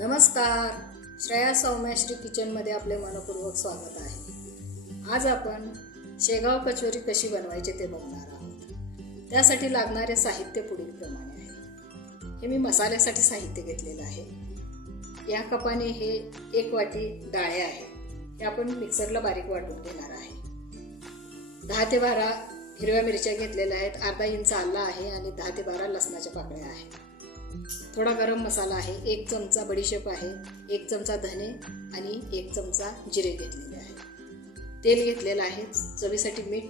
नमस्कार. श्रेया सौम्याश्री किचनमध्ये आपले मनपूर्वक स्वागत आहे. आज आपण शेगाव कचोरी कशी बनवायची ते बघणार आहोत. त्यासाठी लागणारे साहित्य पुढीलप्रमाणे आहे. हे मी मसाल्यासाठी साहित्य घेतलेलं आहे. या कपाने हे एक वाटी डाळे आहे. हे आपण मिक्सरला बारीक वाटून घेणार आहे. दहा ते बारा हिरव्या मिरच्या घेतलेल्या आहेत. अर्धा इंच आला आहे आणि दहा ते बारा लसणाच्या पाकळ्या आहेत. थोडा गरम मसाला आहे एक चमचा बडीशेप आहे एक चमचा धने आणि एक चमचा जिरे घेतलेले आहे. तेल घेतलेलं आहे चवीसाठी मीठ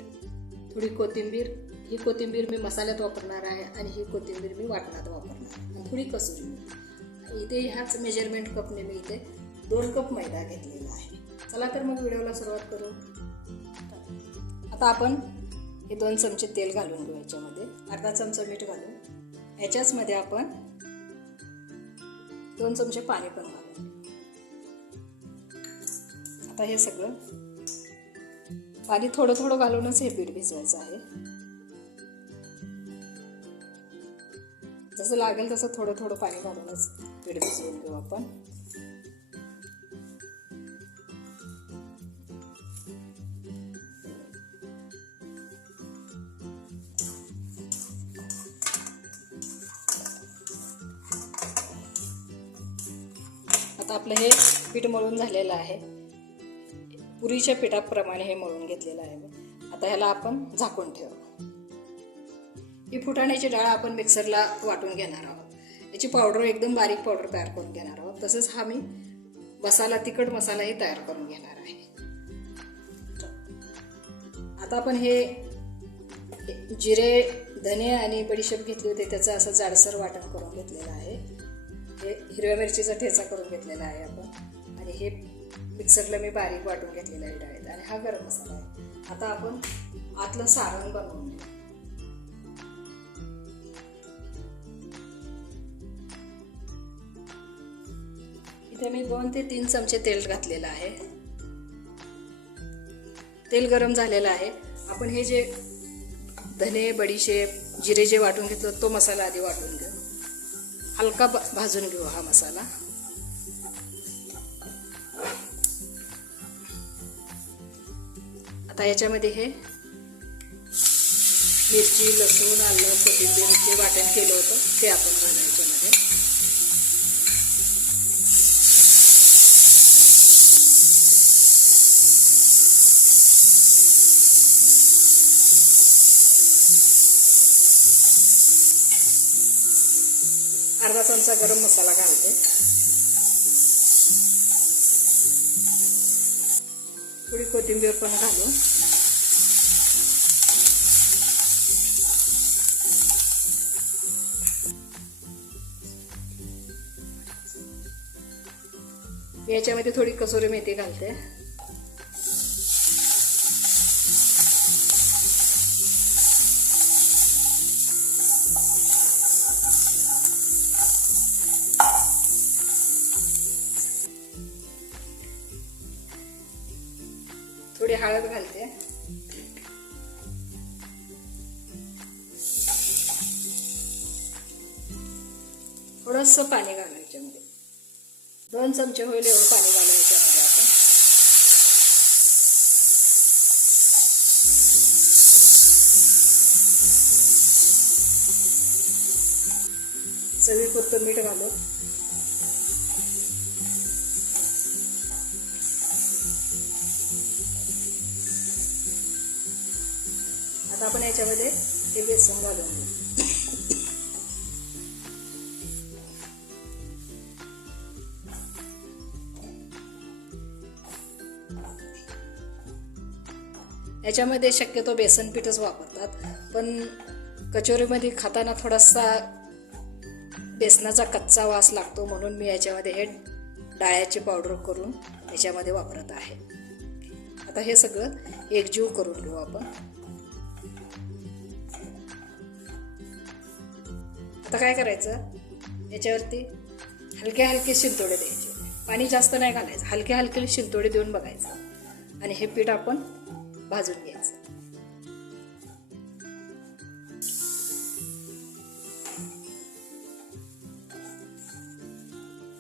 थोडी कोथिंबीर. ही कोथिंबीर मी मसाल्यात वापरणार आहे आणि ही कोथिंबीर मी वाटणात वापरणार आहे. आणि थोडी कसुरी इथे ह्याच मेजरमेंट कपने मी इथे दोन कप मैदा घेतलेला आहे. चला तर मग व्हिडिओला सुरुवात करू. आता आपण हे दोन चमचे तेल घालून घेऊ याच्यामध्ये. अर्धा चमचा मीठ घालू याच्याचमध्ये आपण दोन चमचे पाणी पण घालून आता हे सगळं. पाणी थोडं थोडं घालूनच हे पीठ भिजवायचं आहे. जसं लागेल तसं थोडं थोडं पाणी घालूनच पीठ भिजवून घेऊ आपण. आता आपलं हे पीठ मळून झालेलं आहे. पुरीच्या पिठाप्रमाणे हे मळून घेतलेलं आहे आता ह्याला आपण झाकून ठेवू. ही फुटाण्याची डाळ आपण मिक्सरला वाटून घेणार आहोत. याची पावडर एकदम बारीक पावडर तयार करून घेणार आहोत. तसंच हा मी मसाला तिखट मसालाही तयार करून घेणार आहे. आता आपण हे जिरे धने आणि बडीशेप घेतले होते त्याचं असं जाडसर वाटण करून घेतलेलं आहे. हे हिरव्या मिरचीचा ठेचा करून घेतलेला आहे आपण. आणि हे मिक्सरला मी बारीक वाटून घेतलेलं आहे डाळीत. आणि हा गरम मसाला आहे. आता आपण आतलं सारण बनवून घेऊ. इथे मी दोन ते तीन चमचे तेल घातलेलं आहे. तेल गरम झालेलं आहे. आपण हे जे धने बडीशेप जिरे जे वाटून घेतलं तो मसाला आधी वाटून हलका ब- भाजून घेऊ हा मसाला. आता याच्यामध्ये हे मिरची लसूण आलं कोथिंबीर जे वाटण केलं होतं ते आपण घालायचं. अर्धा चमचा गरम मसाला घालते. थोडी कोथिंबीर पण घालू. याच्यामध्ये थोडी कसुरी मेथी घालते. थोडी हळद घालते. थोडस पाणी घालायचं याच्यामध्ये दोन चमचे होईल एवढं पाणी घालायच्यामध्ये याच्यामध्ये आपण. चवीपुरतं मीठ घालू आता आपण याच्यामध्ये हे बेसन घालून घेऊ. याच्यामध्ये शक्यतो बेसन पीठच वापरतात पण कचोरीमध्ये खाताना थोडासा बेसनाचा कच्चा वास लागतो म्हणून मी याच्यामध्ये हे डाळ्याची पावडर करून याच्यामध्ये वापरत आहे. आता हे सगळं एकजीव करून घेऊ आपण. आता काय करायचं? याच्यावरती हलके हलके शिंतोडे द्यायचे. पाणी जास्त नाही घालायचं. हलके हलके शिंतोडे देऊन बघायचं. आणि हे पीठ आपण भाजून घ्यायचं.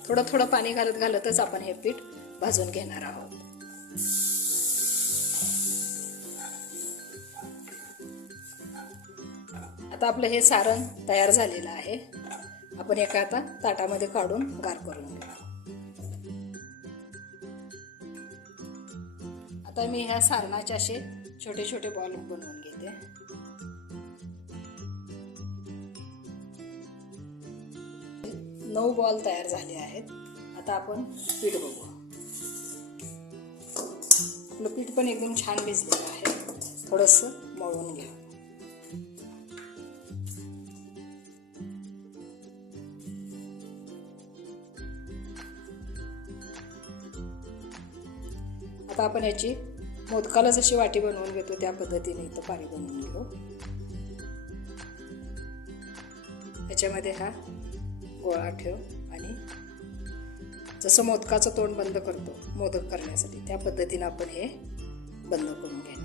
थोडं थोडं पाणी घालत घालतच आपण हे पीठ भाजून घेणार आहोत. आता आपलं हे सारण तयार झालेलं आहे. आपण एका आता ताटामध्ये काढून गार करून घेऊ. आता मी ह्या सारणाचे असे छोटे छोटे बॉल बनवून घेते. नऊ बॉल तयार झाले आहेत. आता आपण पीठ बघू. आपलं पीठ पण एकदम छान भिजलेलं आहे. थोडंसं मळून घेऊ. आता आपण याची मोदकाला जशी वाटी बनवून घेतो त्या पद्धतीने इथं पाणी बनवून घेऊ याच्यामध्ये हा गोळा ठेव आणि जसं मोदकाचं तोंड बंद करतो मोदक करण्यासाठी त्या पद्धतीनं आपण हे बंद करून घ्या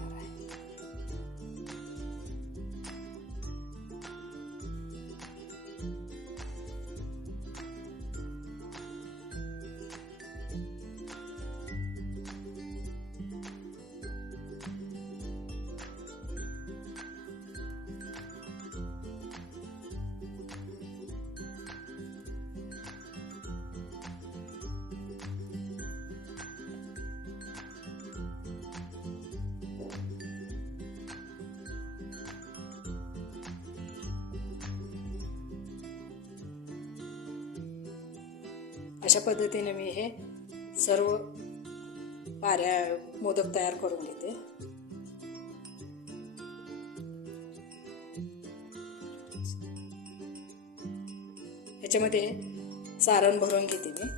अशा पद्धतीने मी हे सर्व पाऱ्या मोदक तयार करून घेते. ह्याच्यामध्ये सारण भरून घेते मी.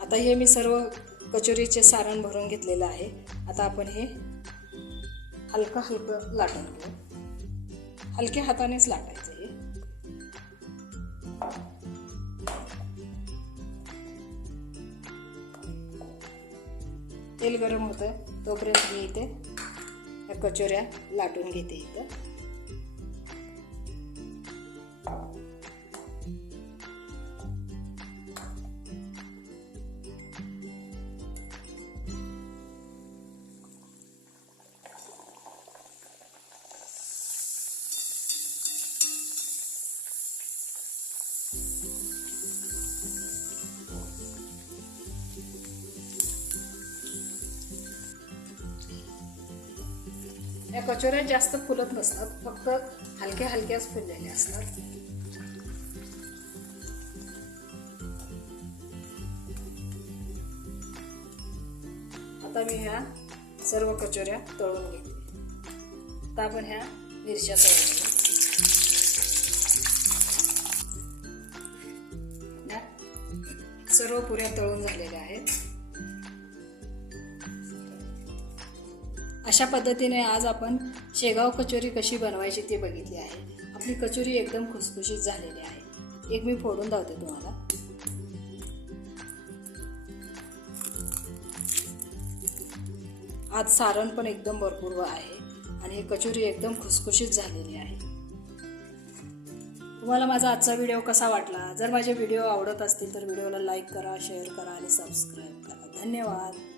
आता हे मी सर्व कचोरीचे सारण भरून घेतलेलं आहे. आता आपण हे हलकं हलकं लाटून घेऊ. हलक्या हातानेच लाटायचं. तेल गरम होतं तोपर्यंत मी इथे कचोऱ्या लाटून घेते इथं. या कचोऱ्या जास्त फुलत नसतात फक्त हलक्या हलक्याच फुललेल्या असतात. आता मी ह्या सर्व कचोऱ्या तळून घेते. आता आपण ह्या मिरच्या तळून घेऊ. सर्व पुऱ्या तळून झालेल्या आहेत. अशा पद्धतीने आज आपण शेगाव कचोरी कशी बनवायची ती बघितली आहे. आपली कचोरी एकदम खुसखुशीत झालेली आहे. एक मी फोडून दावते तुम्हाला. आज सारण पण एकदम भरपूर आहे आणि ही कचोरी एकदम खुसखुशीत झालेली आहे. तुम्हाला माझा आजचा व्हिडिओ कसा वाटला? जर माझे व्हिडिओ आवडत असतील तर व्हिडिओला लाईक करा शेअर करा आणि सबस्क्राईब करा. धन्यवाद.